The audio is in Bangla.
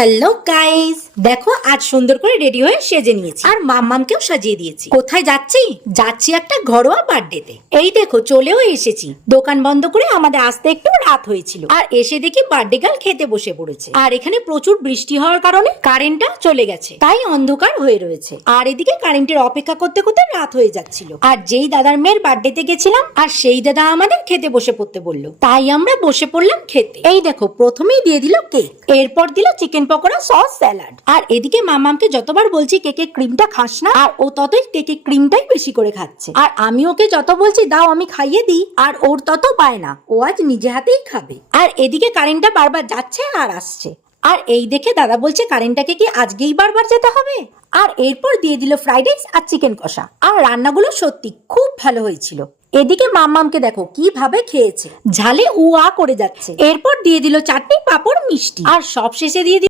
হ্যালো গাইস, দেখো আজ সুন্দর করে রেডি হয়ে সেজে নিয়েছি আর মাম্মামকেও সাজিয়ে দিয়েছি। কোথায় যাচ্ছি? যাচ্ছি একটা ঘরোয়া বার্থডেতে। এই দেখো চলেও এসেছি। দোকান বন্ধ করে আমাদের আসতে একটু রাত হয়েছিল আর এসে দেখি বার্থডে গার্ল খেতে বসে পড়েছে। আর এখানে প্রচুর বৃষ্টি হওয়ার কারণে কারেন্টটা চলে গেছে, তাই অন্ধকার হয়ে রয়েছে। আর এদিকে কারেন্টের অপেক্ষা করতে করতে রাত হয়ে যাচ্ছিল। আর যেই দাদার মেয়ের বার্থডেতে গেছিলাম আর সেই দাদা আমাদের খেতে বসে পড়তে বললো, তাই আমরা বসে পড়লাম খেতে। এই দেখো প্রথমেই দিয়ে দিল কেক, এরপর দিল চিকেন পকোড়া, সস, স্যালাড। আর এদিকে মামামকে যতবার বলছি কেকে ক্রিমটা খাস না, আর ও ততই কেকে ক্রিমটাই বেশি করে খাচ্ছে। আর আমি ওকে যত বলছি দাও আমি খাইয়ে দিই, আর ওর তত পায় না, ও আজ নিজে হাতেই খাবে। আর এদিকে কারেন্টটা বারবার যাচ্ছে আর আসছে। আর এই দেখে দাদা বলছে কারেন্টটাকে কি আজকেই বারবার যেতে হবে? আর এরপর দিয়ে দিল ফ্রাইড রাইস আর চিকেন কষা। আর রান্নাগুলো সত্যি খুব ভালো হয়েছিল। এদিকে মাম্মামকে দেখো কিভাবে খেয়েছে, ঝালে উ আ করে যাচ্ছে। এরপর দিয়ে দিল চাটনি, পাঁপড়, মিষ্টি, আর সব শেষে দিয়ে